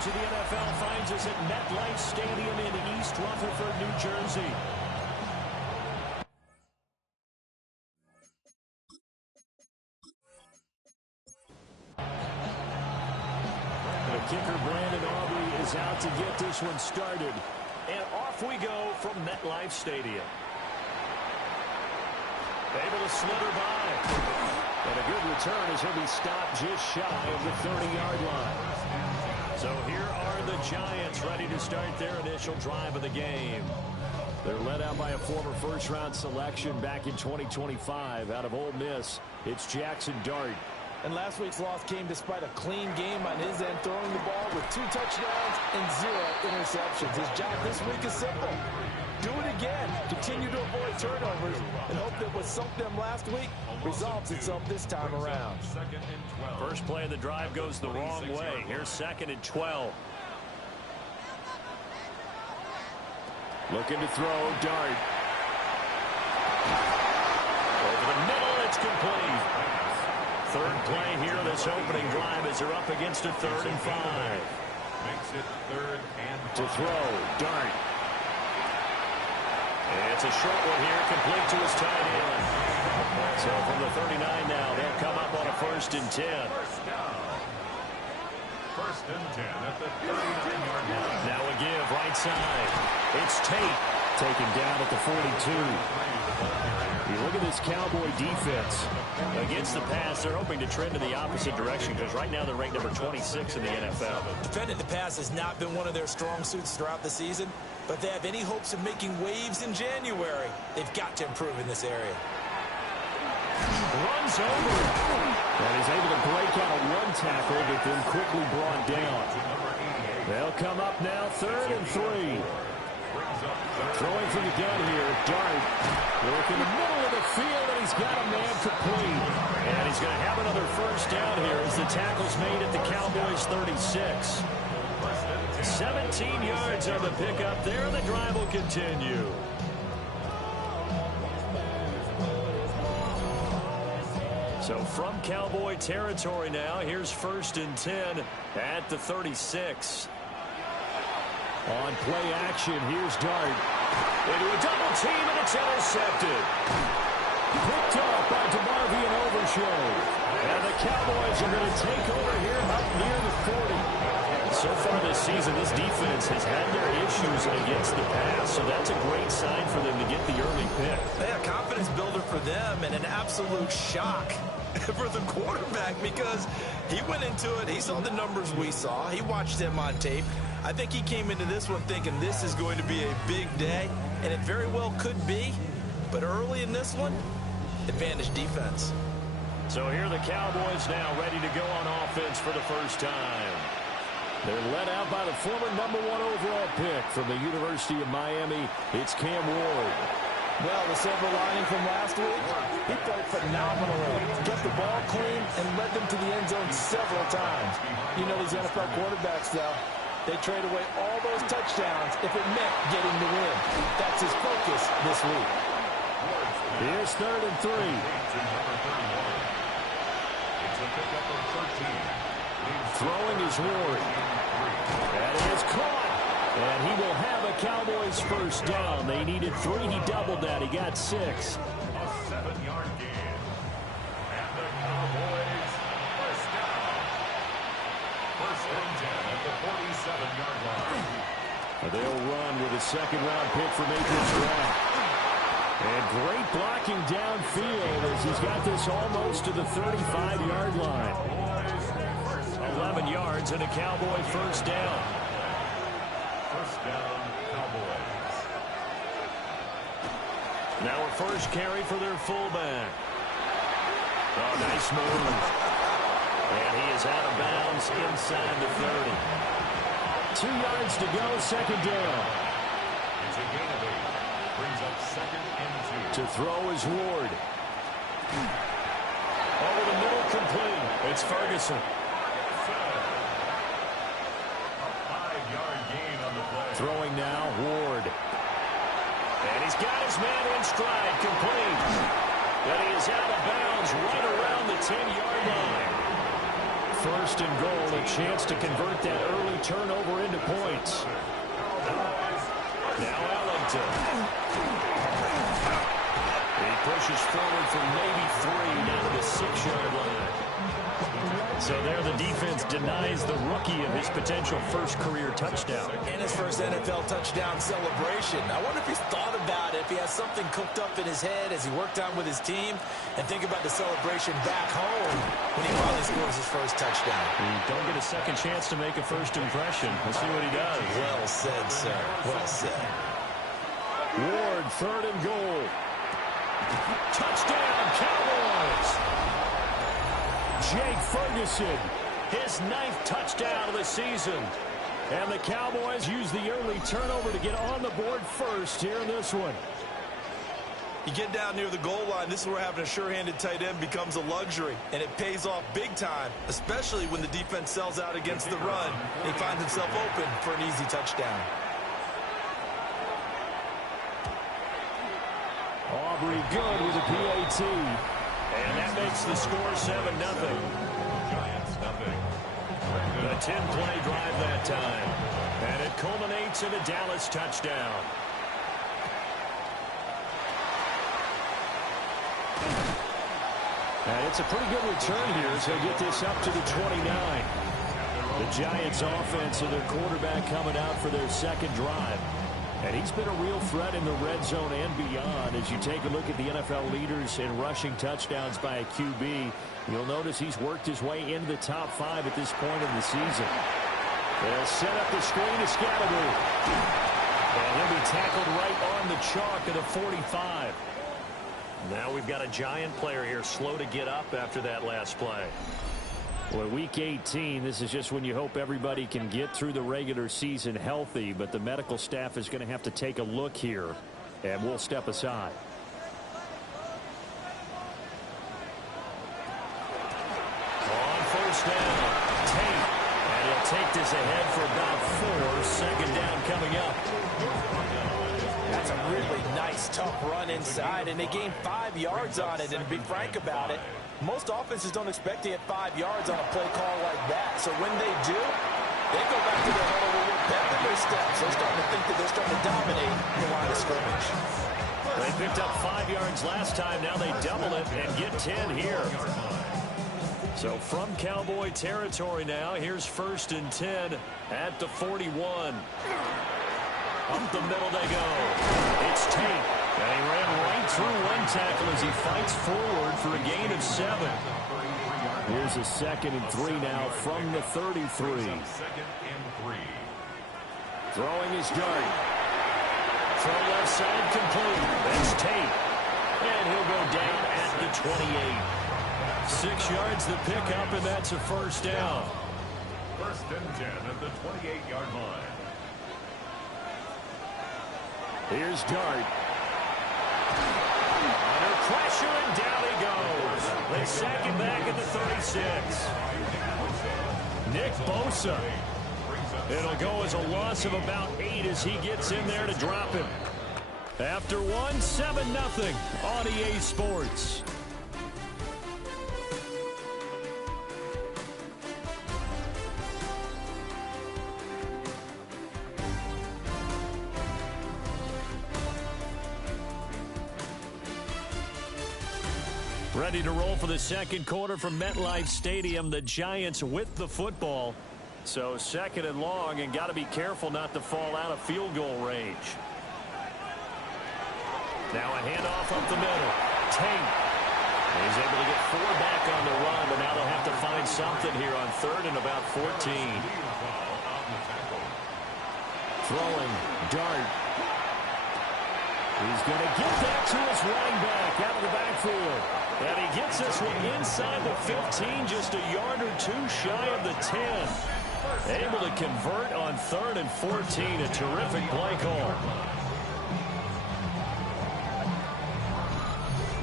coverage of the NFL finds us at MetLife Stadium in East Rutherford, New Jersey. The kicker, Brandon Aubrey, is out to get this one started. And off we go from MetLife Stadium. Able to slither by. And a good return as he'll be stopped just shy of the 30-yard line. So here are the Giants ready to start their initial drive of the game. They're led out by a former first-round selection back in 2025 out of Ole Miss. It's Jackson Dart. And last week's loss came despite a clean game on his end, throwing the ball with 2 touchdowns and 0 interceptions. His job this week is simple. Do it again. Continue to avoid turnovers and hope that what sunk them last week resolves itself this time around. First play of the drive goes the wrong way. Here's 2nd and 12. Looking to throw, Dart. Over the middle, it's complete. Third play here, this opening drive as they're up against a 3rd and 5. Makes it 3rd and 5. To throw, Dart. It's a short one here, complete to his tight end. So from the 39 now, they'll come up on a 1st and 10. First down. 1st and 10 at the 39-yard line. Now a give, right side. It's Tate, taken down at the 42. You look at this Cowboy defense. Against the pass, they're hoping to trend in the opposite direction because right now they're ranked number 26 in the NFL. Defending the pass has not been one of their strong suits throughout the season, but if they have any hopes of making waves in January, they've got to improve in this area. Runs over and is able to break out a one tackle, but then quickly brought down. They'll come up now 3rd and 3. Throwing from the gun here, Dart. Work in the middle of the field, and he's got a man complete. And he's going to have another 1st down here as the tackle's made at the Cowboys' 36. 17 yards on the pickup there, and the drive will continue. So from Cowboy territory now, here's 1st and 10 at the 36. On play action, here's Dart. Into a double team, and it's intercepted. Picked up by DeMarvion Overshow. And the Cowboys are going to take over here up near the 40. So far this season, this defense has had their issues against the pass, so that's a great sign for them to get the early pick. Yeah, confidence builder for them and an absolute shock for the quarterback because he went into it. He saw the numbers we saw. He watched them on tape. I think he came into this one thinking this is going to be a big day, and it very well could be. But early in this one, advantage defense. So here are the Cowboys now ready to go on offense for the first time. They're led out by the former #1 overall pick from the University of Miami. It's Cam Ward. Well, the silver lining from last week, he played phenomenally. Kept the ball clean and led them to the end zone several times. You know these NFL quarterbacks, though. They trade away all those touchdowns if it meant getting the win. That's his focus this week. Here's 3rd and 3. Throwing is Ward. And it is caught. And he will have a Cowboys 1st down. They needed 3. He doubled that. He got 6. A 7-yard gain. And the Cowboys 1st down. 1st and 10 at the 47-yard line. They'll run with a 2nd-round pick from April's draft. And great blocking downfield as he's got this almost to the 35-yard line. 11 yards and a Cowboy 1st down. 1st down, Cowboys. Now a 1st carry for their fullback. Oh, nice move. And he is out of bounds inside the 30. 2 yards to go, 2nd down. It's a gain of 8. Brings up 2nd and 2. To throw is Ward. Over the middle, complete. It's Ferguson. Throwing now, Ward. And he's got his man in stride, complete. And he is out of bounds right around the 10-yard line. first and goal, a chance to convert that early turnover into points. Now Ellington. He pushes forward for maybe 3 down to the 6-yard line. So there the defense denies the rookie of his potential first career touchdown. And his first NFL touchdown celebration. I wonder if he's thought about it, if he has something cooked up in his head as he worked on with his team, and think about the celebration back home when he finally scores his first touchdown. You don't get a second chance to make a first impression. Let's see what he does. Well said, sir. Well said. Ward, 3rd and goal. Touchdown, Cowboys! Jake Ferguson, his 9th touchdown of the season. And the Cowboys use the early turnover to get on the board first here in this one. You get down near the goal line, this is where having a sure-handed tight end becomes a luxury, and it pays off big time, especially when the defense sells out against the run, and he finds himself open for an easy touchdown. Aubrey good with a PAT. And that makes the score 7-0. Giants nothing. A 10-play drive that time. And it culminates in a Dallas touchdown. And it's a pretty good return here as they get this up to the 29. The Giants offense and their quarterback coming out for their second drive. And he's been a real threat in the red zone and beyond. As you take a look at the NFL leaders in rushing touchdowns by a QB, you'll notice he's worked his way into the top 5 at this point in the season. They'll set up the screen to Scalaboo. And he'll be tackled right on the chalk of the 45. Now we've got a Giant player here slow to get up after that last play. Well, week 18, this is just when you hope everybody can get through the regular season healthy, but the medical staff is going to have to take a look here, and we'll step aside. On first down, Tate, and he'll take this ahead for about 4. Second down coming up. That's a really nice, tough run inside, and they gained 5 yards on it, and to be frank about it, most offenses don't expect to get 5 yards on a play call like that. So when they do, they go back to their huddle with a pep in their steps. They're starting to think that they're starting to dominate the line of scrimmage. They picked up 5 yards last time. Now they double it and get 10 here. So from Cowboy territory now, here's 1st and 10 at the 41. Up the middle they go. It's Tate. And he ran right through one tackle as he fights forward for a gain of 7. Here's a 2nd and 3 now from the 33. 2nd and 3. Throwing his dart. Throw left side complete. That's Tate. And he'll go down at the 28. 6 yards the pickup, and that's a first down. 1st and 10 at the 28-yard line. Here's Dart. Under pressure, and down he goes. They sack him back at the 36. Nick Bosa. It'll go as a loss of about 8 as he gets in there to drop him. After one, 7-0 on EA Sports. Ready to roll for the second quarter from MetLife Stadium. The Giants with the football. So 2nd and long, and got to be careful not to fall out of field goal range. Now a handoff up the middle. Tate. He's able to get 4 back on the run, but now they'll have to find something here on 3rd and about 14. Throwing. Dart. He's going to get that to his running back out of the backfield. And he gets this one inside the 15, just a yard or 2 shy of the 10. Able to convert on 3rd and 14. A terrific play call.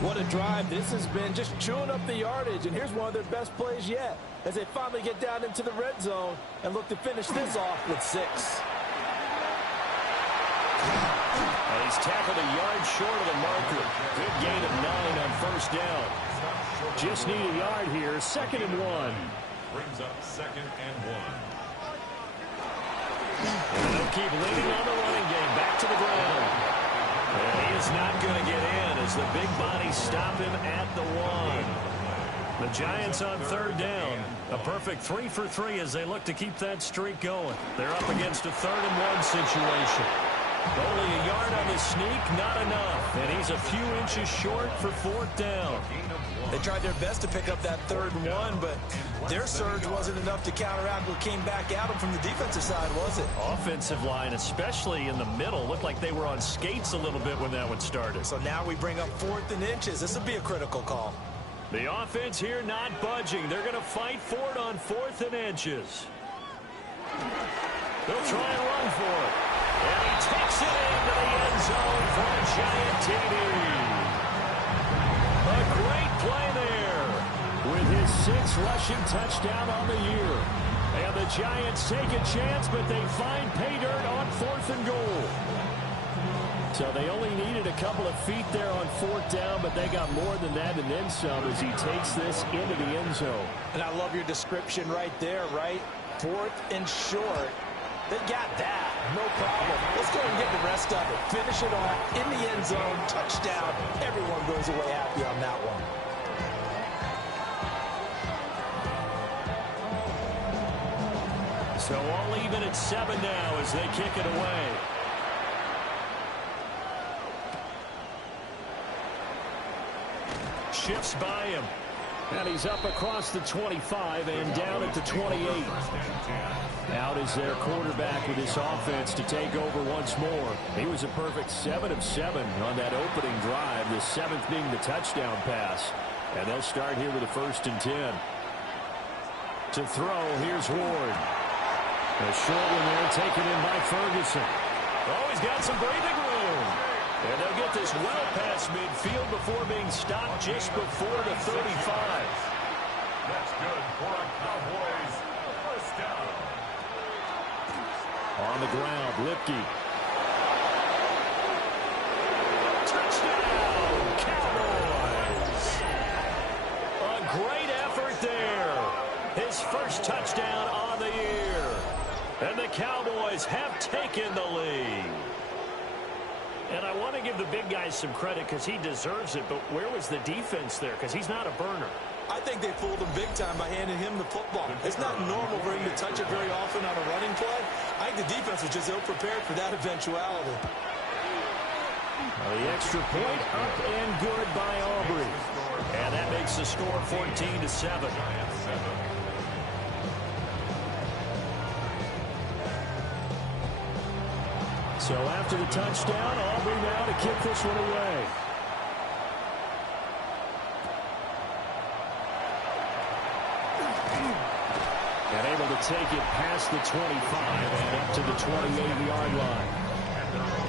What a drive this has been, just chewing up the yardage. And here's one of their best plays yet as they finally get down into the red zone and look to finish this off with 6. And he's tackled a yard short of the marker. Good gain of 9 on first down. Just need a yard here. 2nd and 1. brings up 2nd and 1. And they'll keep leaning on the running game. Back to the ground. And he is not going to get in as the big bodies stop him at the 1. The Giants on 3rd down. A perfect 3 for 3 as they look to keep that streak going. They're up against a 3rd and 1 situation. Only a yard on the sneak, not enough. And he's a few inches short for 4th down. They tried their best to pick up that 3rd and 1, but their surge wasn't enough to counteract what came back at them from the defensive side, was it? Offensive line, especially in the middle, looked like they were on skates a little bit when that one started. So now we bring up 4th and inches. This will be a critical call. The offense here not budging. They're going to fight for it on 4th and inches. They'll try and run for it. And he takes it into the end zone for a giant TD. A great play there with his 6th rushing touchdown on the year. And the Giants take a chance, but they find pay dirt on 4th and goal. So they only needed a couple of feet there on 4th down, but they got more than that and then some as he takes this into the end zone. And I love your description right there, right? 4th and short. They got that. No problem. Let's go and get the rest of it. Finish it off in the end zone. Touchdown. Everyone goes away happy on that one. So all even at 7 now as they kick it away. Shifts by him. And he's up across the 25 and down at the 28. Out is their quarterback with his offense to take over once more. He was a perfect 7 of 7 on that opening drive, the 7th being the touchdown pass. And they'll start here with a 1st and 10. To throw, here's Ward. A short one there taken in by Ferguson. Oh, he's got some breathing room. And they'll get this well past midfield before being stopped just before the 35. That's good for a Cowboys 1st down. On the ground, Lipke. Touchdown, Cowboys! A great effort there. His 1st touchdown on the year. And the Cowboys have taken the lead. And I want to give the big guys some credit because he deserves it, but where was the defense there? Because he's not a burner. I think they fooled him big time by handing him the football. It's not normal for him to touch it very often on a running play. I think the defense was just ill-prepared for that eventuality. The extra point up and good by Aubrey. And that makes the score 14-7. So after the touchdown, Aubrey now to kick this one away. And able to take it past the 25 and up to the 28-yard line.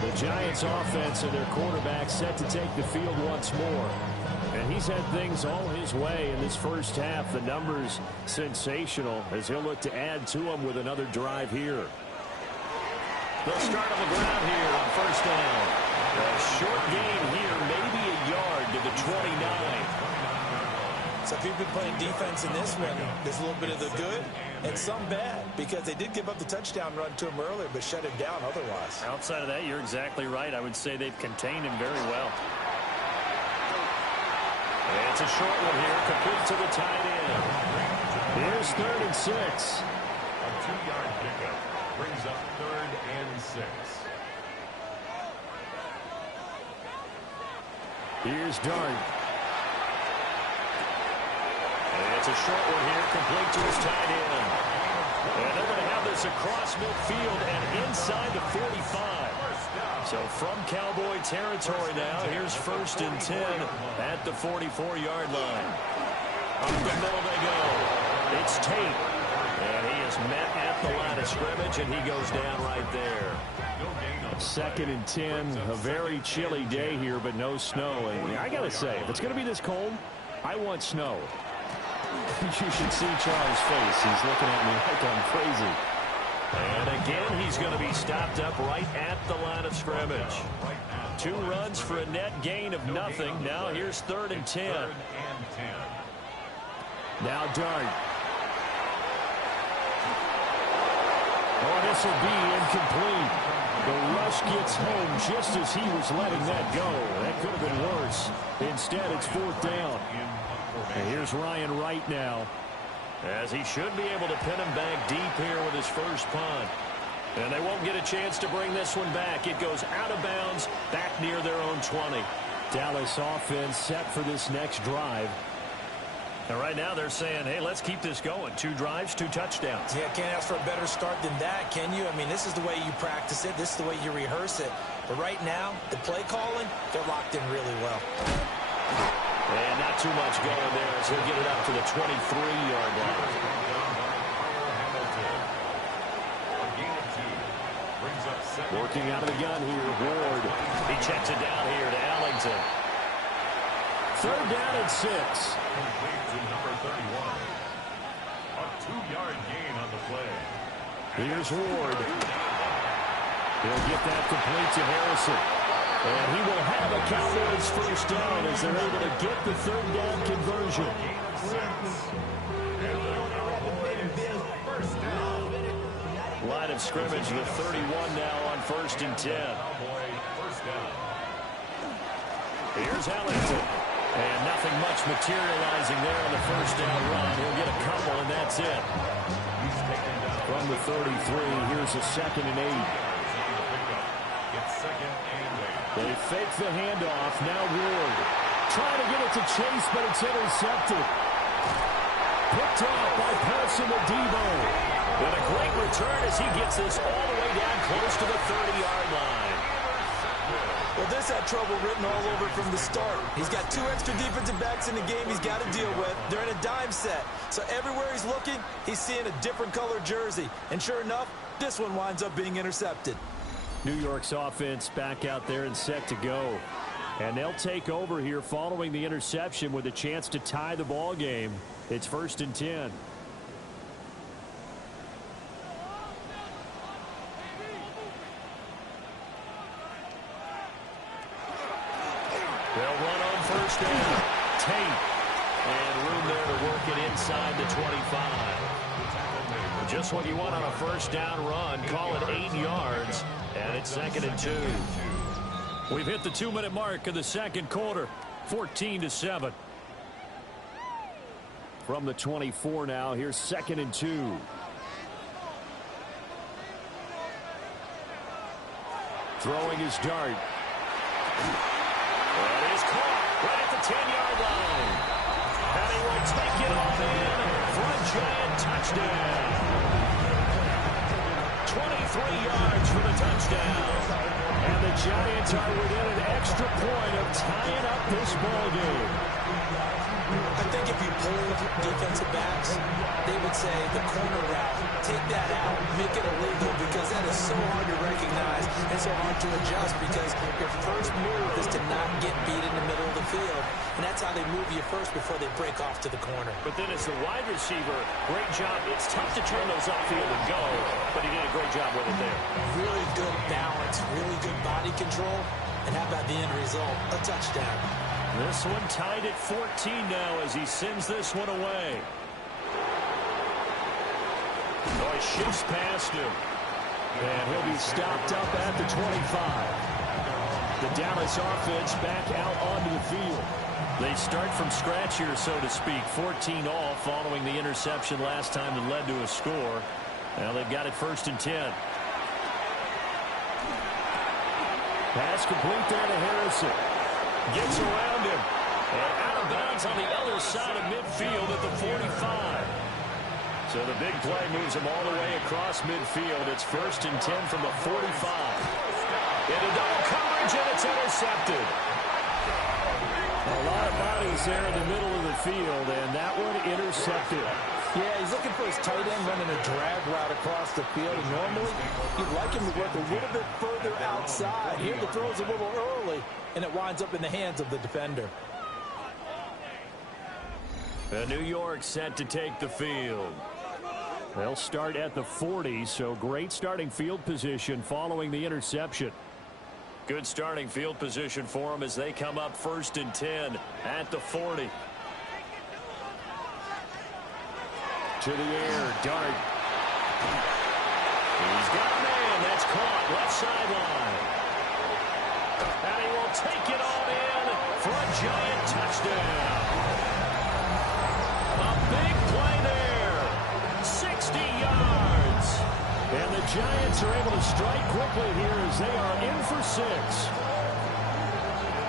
The Giants offense and their quarterback set to take the field once more. And he's had things all his way in this first half. The numbers sensational as he'll look to add to them with another drive here. They'll start on the ground here on 1st down. A short gain here, maybe a yard to the 29. So if you've been playing defense in this one, there's a little bit of the good and some bad because they did give up the touchdown run to him earlier but shut him down otherwise. Outside of that, you're exactly right. I would say they've contained him very well. And it's a short one here, complete to the tight end. Here's 3rd and 6. A 2-yard pickup brings up 3rd and 6. Here's Dart. And it's a short one here, complete to his tight end. And they're going to have this across midfield and inside the 45. So from Cowboy territory now, here's 1st and 10 at the 44-yard line. Up the middle they go. It's Tate. And he is met at the line of scrimmage, and he goes down right there. 2nd and 10, a very chilly day here, but no snow. And I got to say, if it's going to be this cold, I want snow. You should see Charles' face. He's looking at me like I'm crazy. And again, he's going to be stopped up right at the line of scrimmage. 2 runs for a net gain of nothing. Now here's 3rd and 10. Now Dart. Oh, this will be incomplete. The rush gets home just as he was letting that go. That could have been worse. Instead, it's 4th down. And here's Ryan Wright now, as he should be able to pin him back deep here with his first punt. And they won't get a chance to bring this one back. It goes out of bounds, back near their own 20. Dallas offense set for this next drive. And right now they're saying, hey, let's keep this going. 2 drives, 2 touchdowns. Yeah, can't ask for a better start than that, can you? I mean, this is the way you practice it. This is the way you rehearse it. But right now, the play calling, they're locked in really well. And not too much going there as he'll get it up to the 23-yard line. Working out of the gun here, Ward. He checks it down here to Ellington. 3rd down and 6. Complete to number 31. A 2-yard gain on the play. Here's Ward. He'll get that complete to Harrison. And he will have a Cowboys first down as they're able to get the 3rd down conversion. Line of scrimmage, the 31 now on 1st and 10. Here's Ellington. And nothing much materializing there on the first down run. He'll get a couple, and that's it. From the 33, here's a 2nd and 8. They fake the handoff. Now Ward trying to get it to Chase, but it's intercepted. Picked off by Paulson to Demboyz. And a great return as he gets this all the way down close to the 30-yard line. Well, this had trouble written all over from the start. He's got 2 extra defensive backs in the game he's got to deal with. They're in a dime set. So everywhere he's looking, he's seeing a different color jersey. And sure enough, this one winds up being intercepted. New York's offense back out there and set to go. And they'll take over here following the interception with a chance to tie the ball game. It's 1st and 10. They'll run on 1st down. Tate. And room there to work it inside the 25. Just what you want on a 1st down run. Call it 8 yards. And it's 2nd and 2. We've hit the 2-minute mark of the 2nd quarter. 14-7. From the 24 now, here's 2nd and 2. Throwing his dart. That is caught right at the 10-yard line. And he will take it all in for a giant touchdown. 23 yards for the touchdown. And the Giants are within an extra point of tying up this ball game. I think if you polled defensive backs, they would say the corner route, take that out, make it illegal, because that is so hard to recognize and so hard to adjust, because your first move is to not get beat in the middle of the field, and that's how they move you first before they break off to the corner. But then as the wide receiver, great job. It's tough to turn those upfield and go, but he did a great job with it there. Really good balance, really good body control, and how about the end result? A touchdown. This one tied at 14 now as he sends this one away. Oh, he shifts past him. And he'll be stopped up at the 25. The Dallas offense back out onto the field. They start from scratch here, so to speak. 14 all following the interception last time that led to a score. Now they've got it 1st and 10. Pass complete there to Harrison. Gets around him. And out of bounds on the other side of midfield at the 45. So the big play moves him all the way across midfield. It's 1st and 10 from the 45. Into double coverage, and it's intercepted. A lot of bodies there in the middle of the field, and that one intercepted. Yeah, he's looking for his tight end running a drag route across the field. And normally, you'd like him to work a little bit further outside. Here, the throw's a little early, and it winds up in the hands of the defender. New York set to take the field. They'll start at the 40, so great starting field position following the interception. Good starting field position for them as they come up 1st and 10 at the 40. To the air, Dart. He's got a man. That's caught. Left sideline. And he will take it on in for a Giant touchdown. A big play there. 60 yards. And the Giants are able to strike quickly here as they are in for 6.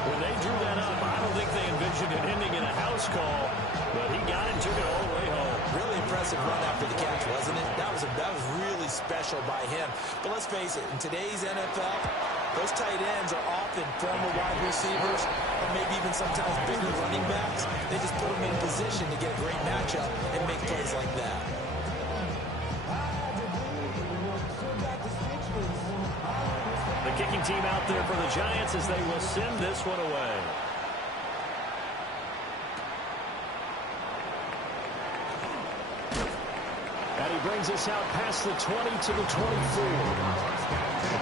When they drew that up, I don't think they envisioned it ending in a house call, but he got it and took it all the way home. Really impressive run after the catch, wasn't it? That was really special by him. But let's face it, in today's NFL, those tight ends are often former wide receivers or maybe even sometimes bigger running backs. They just put them in position to get a great matchup and make plays like that. The kicking team out there for the Giants as they will send this one away. And he brings us out past the 20 to the 24.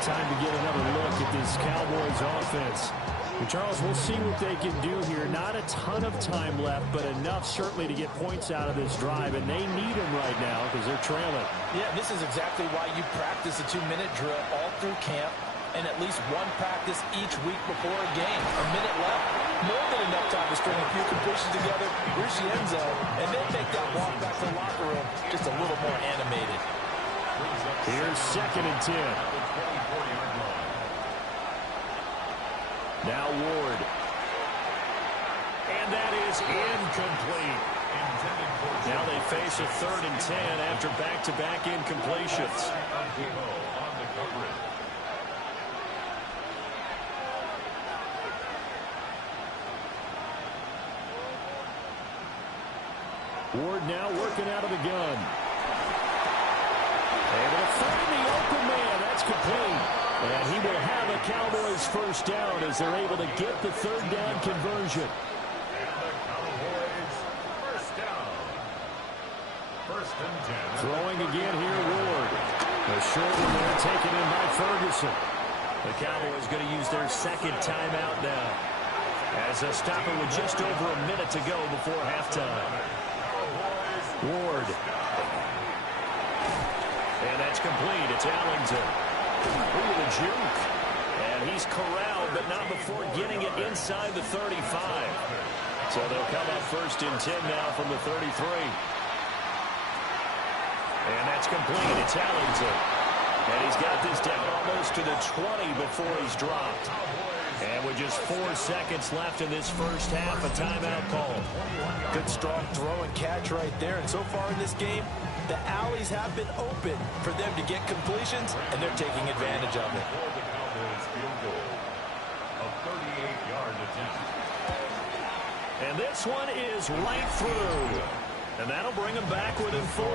Time to get another look at this Cowboys offense. And Charles, we'll see what they can do here. Not a ton of time left, but enough certainly to get points out of this drive, and they need them right now because they're trailing. Yeah, this is exactly why you practice a 2-minute drill all through camp and at least one practice each week before a game. A minute left, more than enough time to string a few completions together, reach the end zone, and then take that walk back to the locker room just a little more animated. Here's 2nd and 10. Now Ward. And that is incomplete. Now they face a 3rd and 10 after back-to-back incompletions. Ward now working out of the gun. Able to find the open man. That's complete. And he will have a Cowboys first down as they're able to get the 3rd down conversion. And the Cowboys first down. 1st and 10. Throwing again here, Ward. A short one there taken in by Ferguson. The Cowboys going to use their 2nd timeout now as a stopper with just over a minute to go before halftime. Ward. And that's complete. It's Allington. Ooh, the juke. And he's corralled, but not before getting it inside the 35. So they'll come up 1st and 10 now from the 33. And that's complete. It's Allington. And he's got this down almost to the 20 before he's dropped. And with just 4 seconds left in this first half, a timeout call. Good strong throw and catch right there. And so far in this game, the alleys have been open for them to get completions, and they're taking advantage of it. For the Cowboys field goal, a 38-yard attempt. And this one is right through. And that'll bring them back within 4.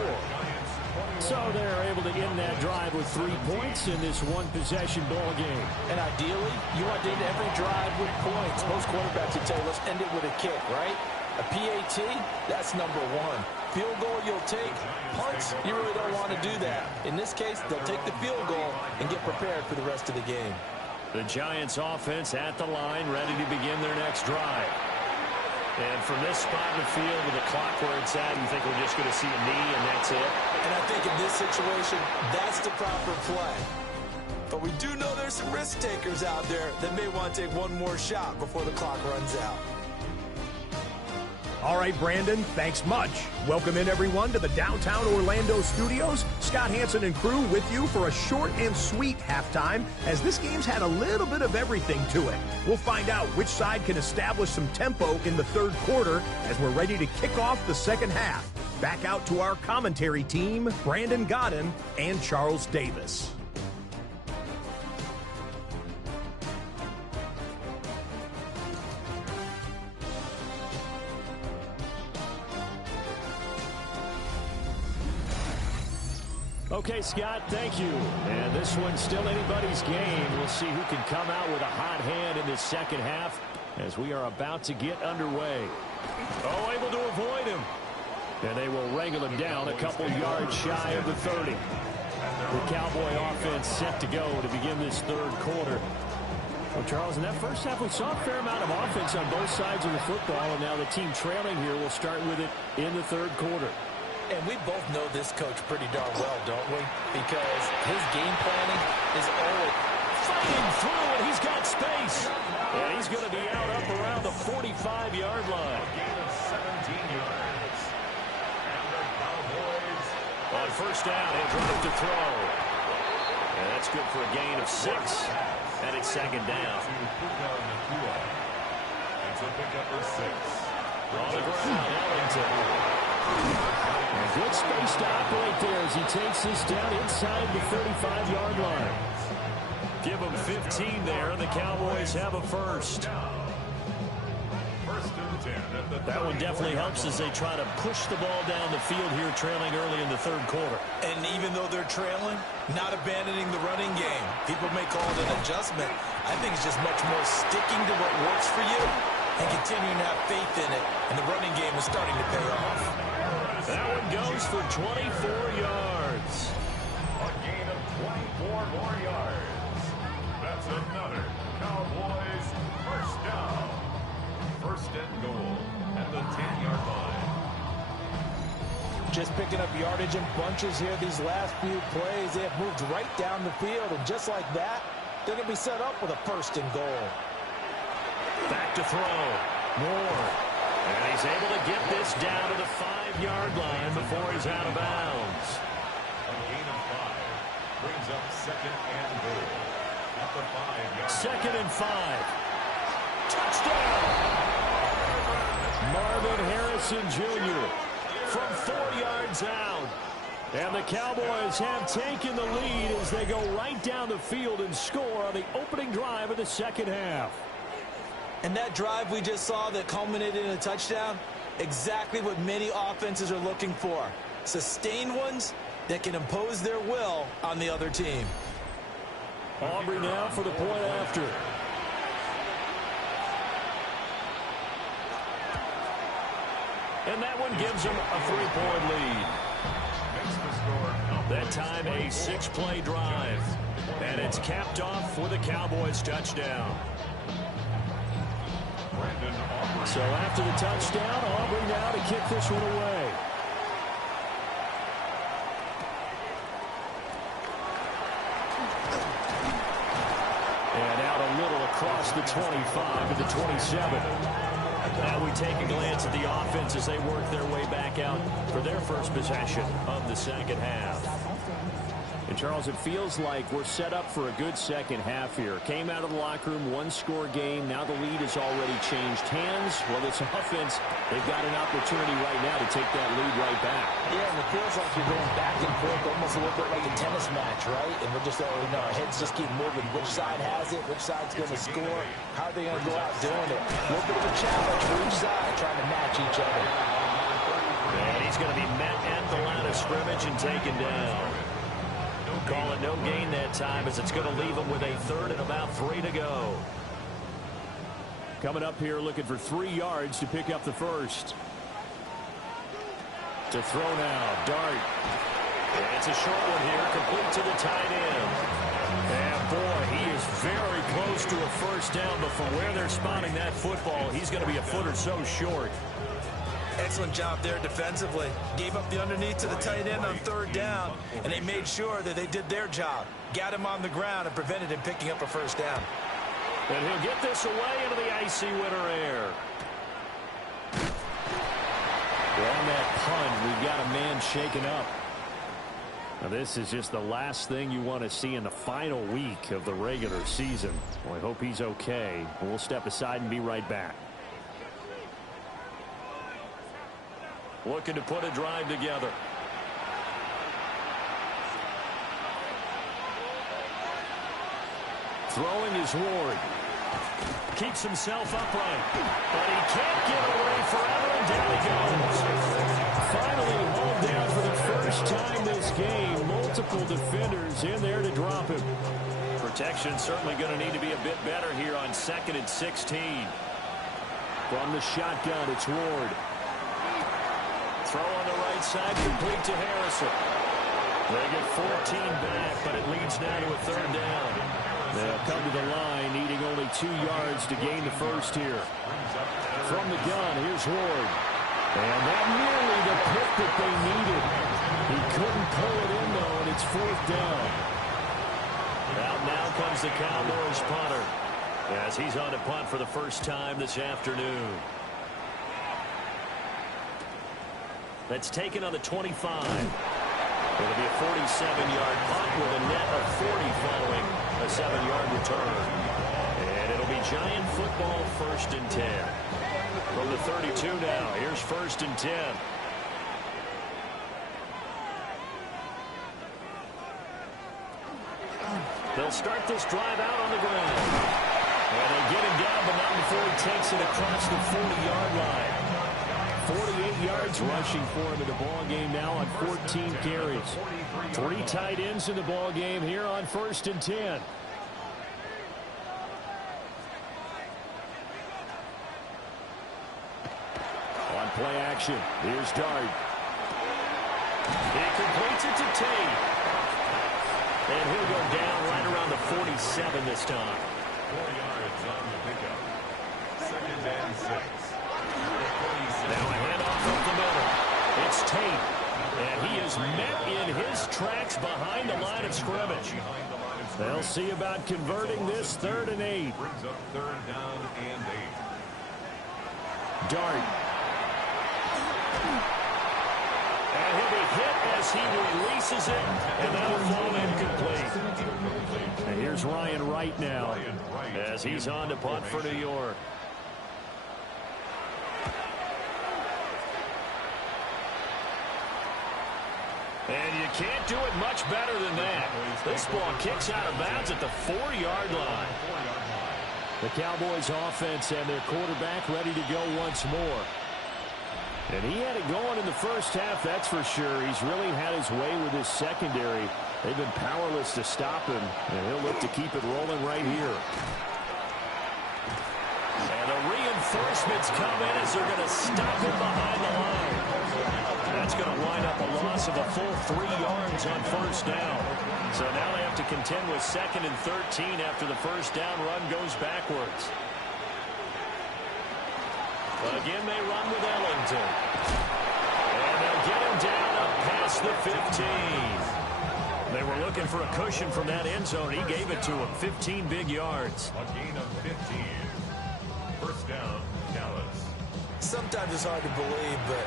So they're able to end that drive with 3 points in this one-possession ball game. And ideally, you want to end every drive with points. Most quarterbacks would tell you, let's end it with a kick, right? A PAT, that's number 1. Field goal you'll take. Punts, you really don't want to do that. In this case, they'll take the field goal and get prepared for the rest of the game. The Giants offense at the line, ready to begin their next drive. And from this spot in the field with the clock where it's at, you think we're just going to see a knee and that's it? And I think in this situation, that's the proper play. But we do know there's some risk takers out there that may want to take one more shot before the clock runs out. All right, Brandon, thanks much. Welcome in, everyone, to the downtown Orlando studios. Scott Hansen and crew with you for a short and sweet halftime, as this game's had a little bit of everything to it. We'll find out which side can establish some tempo in the 3rd quarter as we're ready to kick off the 2nd half. Back out to our commentary team, Brandon Godden and Charles Davis. Okay, Scott, thank you. And this one's still anybody's game. We'll see who can come out with a hot hand in this 2nd half as we are about to get underway. Oh, able to avoid him. And they will wrangle him down a couple yards shy of the 30. The Cowboy offense set to go to begin this 3rd quarter. Well, Charles, in that first half, we saw a fair amount of offense on both sides of the football, and now the team trailing here will start with it in the 3rd quarter. And we both know this coach pretty darn well, don't we? Because his game planning is always fighting through, and he's got space. And he's going to be out up around the 45-yard line. A gain of 17 yards. And the Cowboys On first down, he'll drop it to throw. And that's good for a gain of 6. And it's second down. It's a pickup for 6. On the ground, Ellington. A good space to operate there as he takes this down inside the 35-yard line. Give them 15 there, and the Cowboys have a first. First and 10 at the That one definitely helps as they try to push the ball down the field here, trailing early in the third quarter. And even though they're trailing, not abandoning the running game. People may call it an adjustment. I think it's just much more sticking to what works for you and continuing to have faith in it. And the running game is starting to pay off. That one goes for 24 yards. A gain of 24 more yards. That's another Cowboys first down. First and goal at the 10-yard line. Just picking up yardage in bunches here these last few plays. They have moved right down the field, and just like that, they're going to be set up with a first and goal. Back to throw. Moore. And he's able to get this down to the 5-yard line before he's out of bounds. A gain of 5 brings up second and goal at the 5-yard line. Second and 5. Touchdown! Marvin Harrison Jr. from 4 yards out. And the Cowboys have taken the lead as they go right down the field and score on the opening drive of the second half. And that drive we just saw that culminated in a touchdown, exactly what many offenses are looking for. Sustained ones that can impose their will on the other team. Aubrey now for the point after. And that one gives them a 3-point lead. Makes the score. That time a 6-play drive. And it's capped off with a Cowboys touchdown. So after the touchdown, Aubrey now to kick this one away. And out a little across the 25 to the 27. Now we take a glance at the offense as they work their way back out for their first possession of the second half. And, Charles, it feels like we're set up for a good second half here. Came out of the locker room, one-score game. Now the lead has already changed hands. Well, this offense, they've got an opportunity right now to take that lead right back. Yeah, and it feels like you're going back and forth, almost a little bit like a tennis match, right? And we're just, our heads just keep moving. Which side has it? Which side's going to score? How are they going to go out doing it? A little bit of a challenge for each side, trying to match each other. And he's going to be met at the line of scrimmage and taken down. Call it no gain that time as it's going to leave them with a third and about 3 to go. Coming up here looking for 3 yards to pick up the first. To throw now, Dart. And it's a short one here, complete to the tight end. And boy, he is very close to a first down, but from where they're spotting that football, he's going to be a foot or so short. Excellent job there defensively. Gave up the underneath to the tight end on third down, and they made sure that they did their job. Got him on the ground and prevented him picking up a first down. And he'll get this away into the icy winter air. Well, on that punt, we've got a man shaken up. Now, this is just the last thing you want to see in the final week of the regular season. Well, I hope he's okay. We'll step aside and be right back. Looking to put a drive together. Throwing is Ward. Keeps himself upright. But he can't get away forever, and down he goes. Finally hauled down for the first time this game. Multiple defenders in there to drop him. Protection certainly going to need to be a bit better here on 2nd and 16. From the shotgun, it's Ward. Throw on the right side, complete to Harrison. They get 14 back, but it leads now to a third down. They'll come to the line, needing only 2 yards to gain the first here. From the gun, here's Ward. And that nearly the pick that they needed. He couldn't pull it in, though, and it's fourth down. Out now comes the Cowboys punter as he's on to punt for the first time this afternoon. That's taken on the 25. It'll be a 47-yard punt with a net of 40 following a 7-yard return. And it'll be Giant football, 1st and 10. From the 32 now, here's 1st and 10. They'll start this drive out on the ground. And they get him down, but not before he takes it across the 40-yard line. 48 yards rushing for him in the ball game now on 14 carries. 3 tight ends in the ball game here on 1st and 10. On play action, here's Dart. He completes it to Tate. And he'll go down right around the 47 this time. 4 yards on the pickup. 2nd and 6. Now a handoff up the middle. It's Tate. And he is met in his tracks behind the line of scrimmage. They'll see about converting this 3rd and 8. Brings up 3rd down and 8. Dart. And he'll be hit as he releases it. And that'll fall incomplete. And here's Ryan Wright now as he's on to punt for New York. And you can't do it much better than that. This ball kicks out of bounds at the 4-yard line. The Cowboys offense and their quarterback ready to go once more. And he had it going in the first half, that's for sure. He's really had his way with his secondary. They've been powerless to stop him, and he'll look to keep it rolling right here. And the reinforcements come in as they're going to stop him behind the line. That's going to wind up a loss of a full 3 yards on 1st down. So now they have to contend with 2nd and 13 after the 1st down run goes backwards. But again, they run with Ellington. And they'll get him down up past the 15. They were looking for a cushion from that end zone. He gave it to him. 15 big yards. A gain of 15. 1st down, Dallas. Sometimes it's hard to believe, but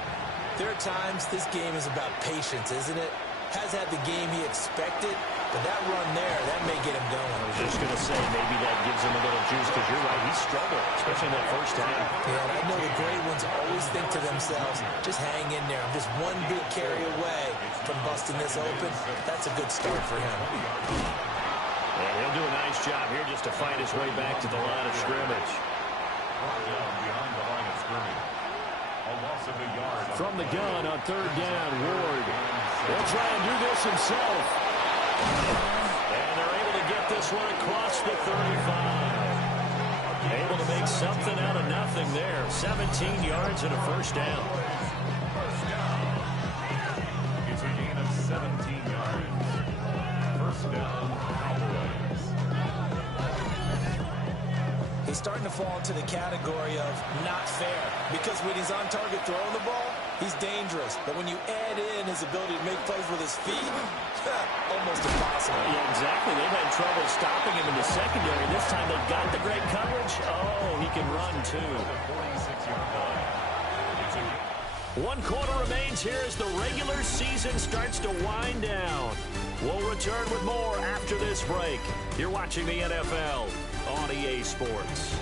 there are times this game is about patience, isn't it? Has had the game he expected, but that run there, that may get him going. I was just going to say, maybe that gives him a little juice, because you're right, he struggled, especially in that 1st half. Yeah, and I know the great ones always think to themselves, just hang in there. I'm just one big carry away from busting this open. That's a good start for him. And he'll do a nice job here just to fight his way back to the line of scrimmage. Behind the line of scrimmage. A loss of a yard. From the gun on 3rd down, Ward. He'll try and do this himself. And they're able to get this one across the 35. Able to make something out of nothing there. 17 yards and a 1st down. It's a gain of 17 yards. 1st down, Cowboys. He's starting to fall into the category of not fair, because when he's on target throwing the ball, he's dangerous. But when you add in his ability to make plays with his feet, almost impossible. Yeah, exactly. They've had trouble stopping him in the secondary. This time they've got the great coverage. Oh, he can run too. 46-yard line. 1 quarter remains here as the regular season starts to wind down. We'll return with more after this break. You're watching the NFL on EA Sports.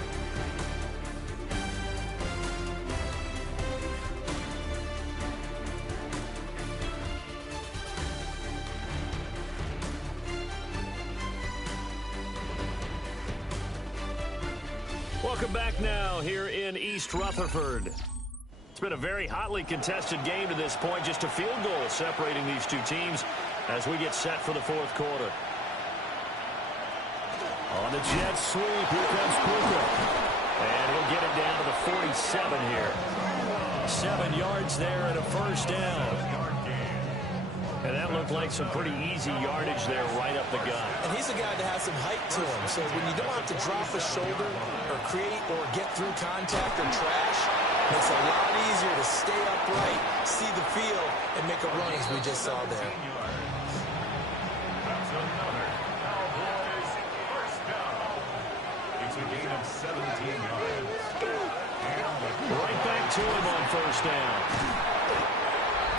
Welcome back now here in East Rutherford. It's been a very hotly contested game to this point. Just a field goal separating these two teams as we get set for the 4th quarter. On the jet sweep, here comes Puka. And he'll get it down to the 47 here. 7 yards there and a 1st down. And that looked like some pretty easy yardage there right up the gut. And he's a guy that has some height to him. So when you don't have to drop a shoulder or create or get through contact or trash, Makes it a lot easier to stay upright, see the field, and make a run as we just saw there. That's another Cowboys first down. It's a gain of 17 yards. Right back to him on first down.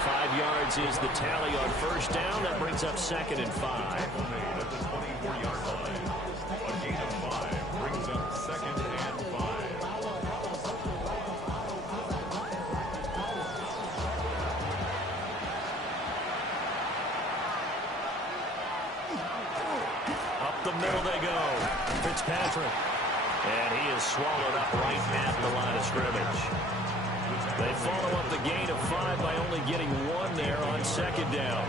5 yards is the tally on first down. That brings up 2nd and 5. Made at the 24-yard line. A gain of 5 brings up 2nd and 5. Up the middle they go. Fitzpatrick. And he is swallowed up right at the line of scrimmage. They follow up the gain of 5 by only getting 1 there on 2nd down.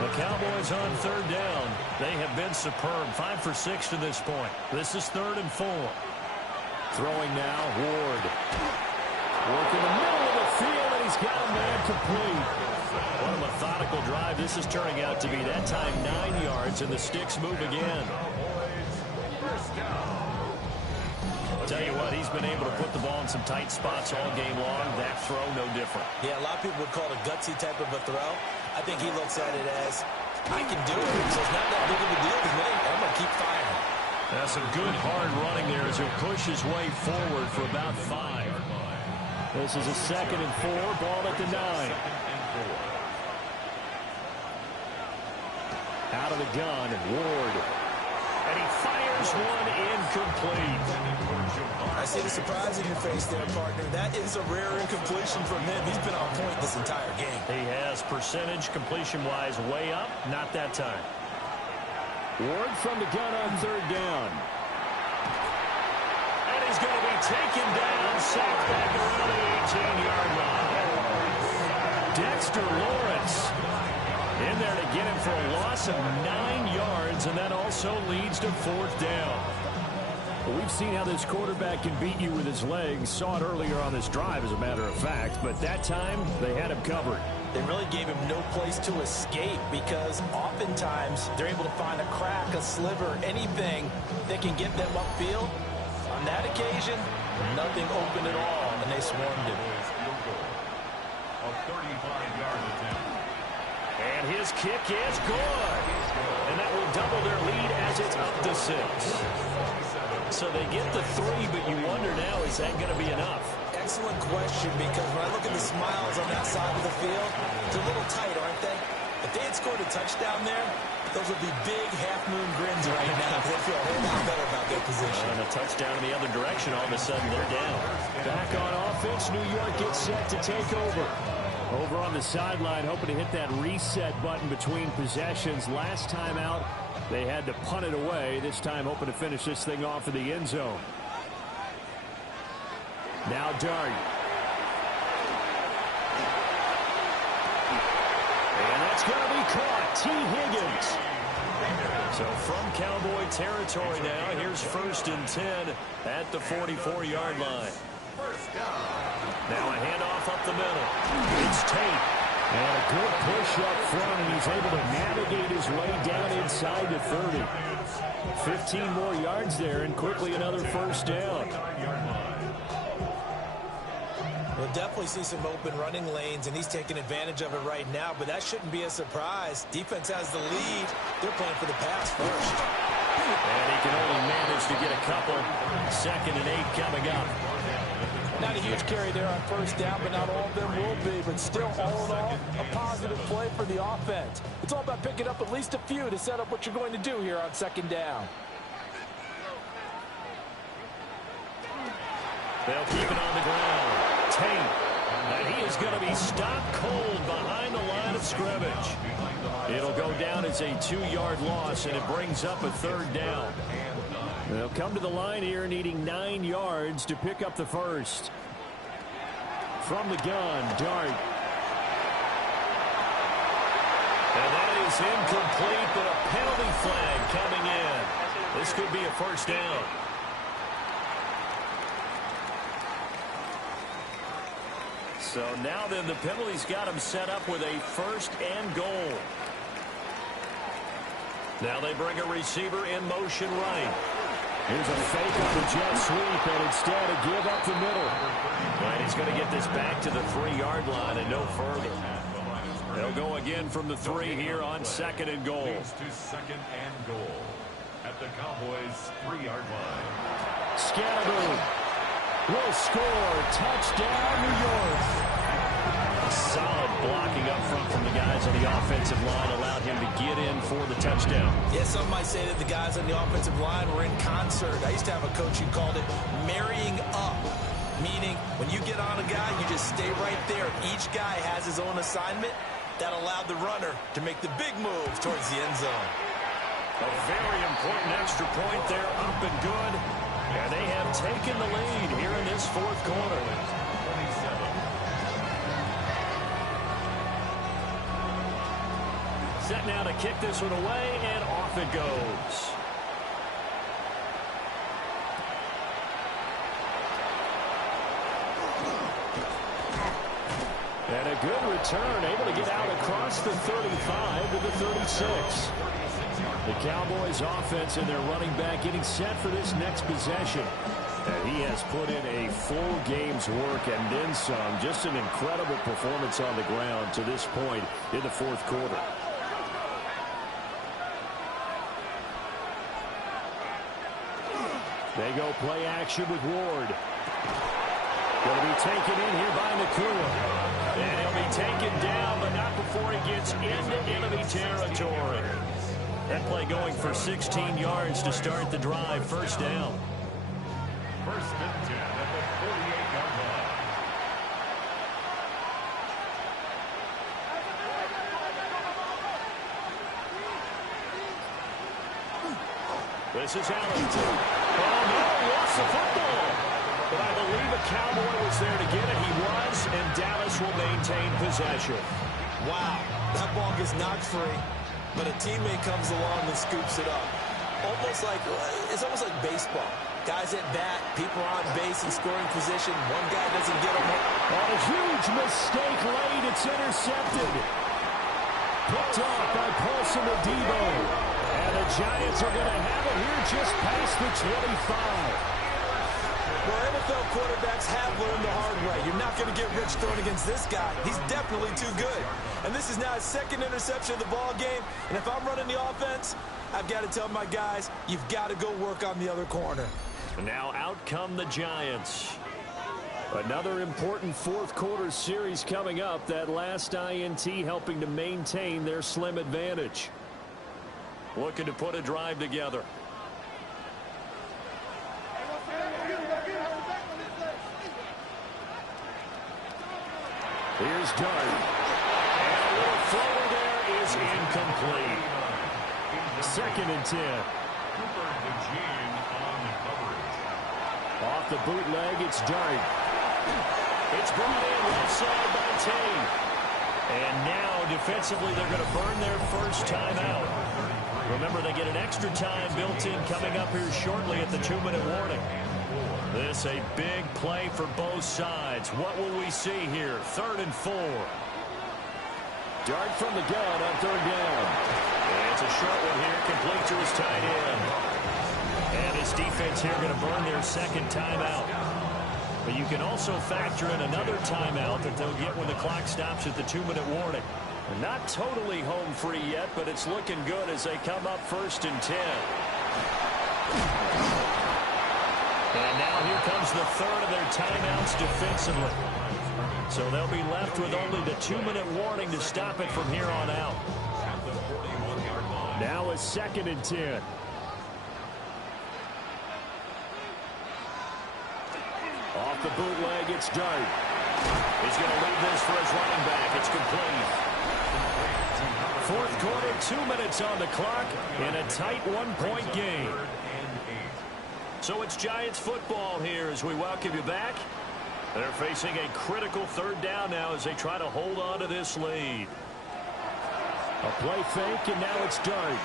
The Cowboys on 3rd down. They have been superb. 5 for 6 to this point. This is 3rd and 4. Throwing now, Ward. Working the middle of the field, and he's got a man complete. What a methodical drive this is turning out to be. That time 9 yards, and the sticks move again. I'll tell you what, he's been able to put the ball in some tight spots all game long. That throw, no different. Yeah, a lot of people would call it a gutsy type of a throw. I think he looks at it as, I can do it, so it's not that big of a deal to me. I'm going to keep firing. That's some good hard running there as he'll push his way forward for about 5. This is a 2nd and 4, ball at the 9. Out of the gun, Ward. And he fires one incomplete. I see the surprise in your face there, partner. That is a rare incompletion from him. He's been on point this entire game. He has percentage completion-wise way up. Not that time. Ward from the gun on 3rd down. And he's going to be taken down, sacked back around the 18-yard line. Dexter Lawrence in there to get him for a loss of 9 yards, and that also leads to 4th down. Well, we've seen how this quarterback can beat you with his legs. Saw it earlier on this drive, as a matter of fact. But that time, they had him covered. They really gave him no place to escape because oftentimes they're able to find a crack, a sliver, anything that can get them upfield. On that occasion, nothing open at all, and they swarmed him. A 35-yard attempt. And his kick is good. And that will double their lead as it's up to 6. So they get the 3, but you wonder now, is that going to be enough? Excellent question, because when I look at the smiles on that side of the field, they're a little tight, aren't they? If they had scored a touchdown there, those would be big half-moon grins right now because they feel a whole lot better about their position. And a touchdown in the other direction, all of a sudden they're down. Back on offense, New York gets set to take over. Over on the sideline, hoping to hit that reset button between possessions. Last time out, they had to punt it away. This time, hoping to finish this thing off in the end zone. Now Dart. And that's going to be caught. T. Higgins. So from Cowboy territory now, here's 1st and 10 at the 44-yard line. Now a handoff up the middle. It's Tate. And a good push up front, and he's able to navigate his way down inside the 30. 15 more yards there, and quickly another 1st down. We'll definitely see some open running lanes, and he's taking advantage of it right now, but that shouldn't be a surprise. Defense has the lead. They're playing for the pass first. And he can only manage to get a couple. 2nd and 8 coming up. Not a huge carry there on 1st down, but not all of them will be. But still, all in all, a positive play for the offense. It's all about picking up at least a few to set up what you're going to do here on 2nd down. They'll keep it on the ground. Tate. And he is going to be stopped cold behind the line of scrimmage. It'll go down as a 2-yard loss, and it brings up a 3rd down. They'll come to the line here needing 9 yards to pick up the 1st. From the gun, Dart. And that is incomplete, but a penalty flag coming in. This could be a 1st down. So now then the penalty's got him set up with a 1st and goal. Now they bring a receiver in motion right. Here's a fake on the jet sweep, and instead a give up the middle. Well, he's going to get this back to the 3-yard line and no further. They'll go again from the 3 here on 2nd and goal. Leads to 2nd and goal at the Cowboys' 3-yard line. Scannaboo will score. Touchdown, New York. Solid blocking up front from the guys on the offensive line allowed him to get in for the touchdown. Yeah, some might say that the guys on the offensive line were in concert. I used to have a coach who called it marrying up, meaning when you get on a guy, you just stay right there. Each guy has his own assignment. That allowed the runner to make the big move towards the end zone. A very important extra point there, up and good. And they have taken the lead here in this 4th quarter. 27. Set now to kick this one away, and off it goes. And a good return, able to get out across the 35 to the 36. The Cowboys offense and their running back getting set for this next possession. And he has put in a full game's work and then some. Just an incredible performance on the ground to this point in the 4th quarter. They go play action with Ward. Going to be taken in here by Nakua. And he'll be taken down, but not before he gets into enemy territory. That play going for 16 yards to start the drive. 1st down. 1st and 10 at the 48-yard line. This is Allen. Oh, no, lost the football. But I believe a Cowboy was there to get it. He was, and Dallas will maintain possession. Wow, that ball gets knocked free, but a teammate comes along and scoops it up. It's almost like baseball. Guys at bat, people are on base in scoring position. One guy doesn't get them. Oh, a huge mistake late. It's intercepted. Picked off by Paulson Adebo. And the Giants are going to have it here just past the 25. Well, NFL quarterbacks have learned the hard way. You're not going to get rich throwing against this guy. He's definitely too good. And this is now his 2nd interception of the ball game. And if I'm running the offense, I've got to tell my guys, you've got to go work on the other corner. And now out come the Giants. Another important 4th quarter series coming up. That last INT helping to maintain their slim advantage. Looking to put a drive together. Here's Dart. And a little floater there is incomplete. 2nd and 10. Cooper DeJean on the coverage. Off the bootleg, it's Dart. It's brought in left side by Tate. And now, defensively, they're going to burn their 1st timeout. Remember, they get an extra time built in coming up here shortly at the 2-minute warning. This a big play for both sides. What will we see here? 3rd and 4. Dart from the gun on 3rd down. And it's a short one here, complete to his tight end. And his defense here going to burn their 2nd timeout. But you can also factor in another timeout that they'll get when the clock stops at the 2-minute warning. They're not totally home free yet, but it's looking good as they come up 1st and 10. And now here comes the 3rd of their timeouts defensively. So they'll be left with only the 2-minute warning to stop it from here on out. Now a 2nd and 10. Off the bootleg, it's Dart. He's going to leave this for his running back. It's complete. 4th quarter, 2 minutes on the clock in a tight 1-point game. So it's Giants football here as we welcome you back. They're facing a critical 3rd down now as they try to hold on to this lead. A play fake, and now it's Dart.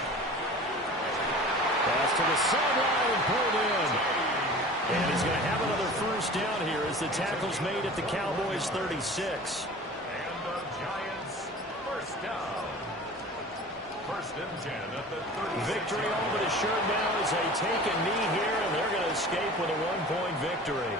Pass to the sideline and pulled in. And he's going to have another 1st down here as the tackle's made at the Cowboys 36. And the Giants 1st down. 1st and 10 at the 36. Victory all but assured now as they take a knee here, and they're going to escape with a 1-point victory.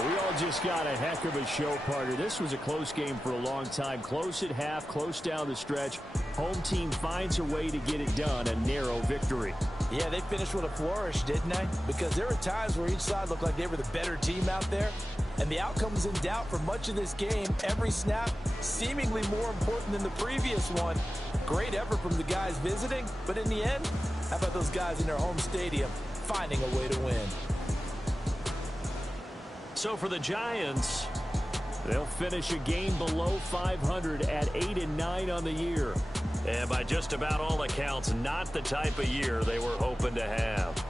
Well, we all just got a heck of a show, partner. This was a close game for a long time. Close at half, close down the stretch. Home team finds a way to get it done, a narrow victory. Yeah, they finished with a flourish, didn't they? Because there were times where each side looked like they were the better team out there. And the outcome was in doubt for much of this game. Every snap seemingly more important than the previous one. Great effort from the guys visiting. But in the end, how about those guys in their home stadium finding a way to win? So for the Giants, they'll finish a game below 500 at 8-9 on the year. and by just about all accounts, not the type of year they were hoping to have.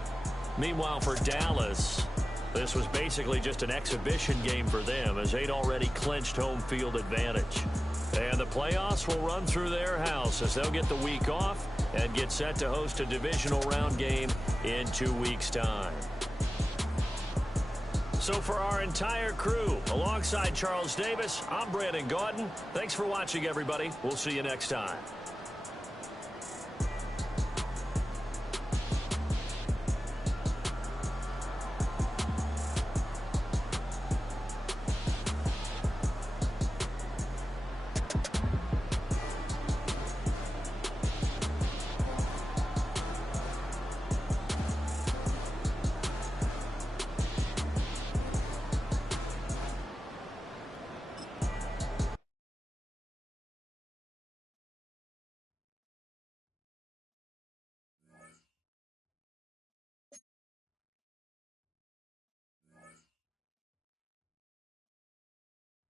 Meanwhile, for Dallas, this was basically just an exhibition game for them as they'd already clinched home field advantage. And the playoffs will run through their house as they'll get the week off and get set to host a divisional round game in 2 weeks' time. So for our entire crew, alongside Charles Davis, I'm Brandon Gaudin. Thanks for watching, everybody. We'll see you next time.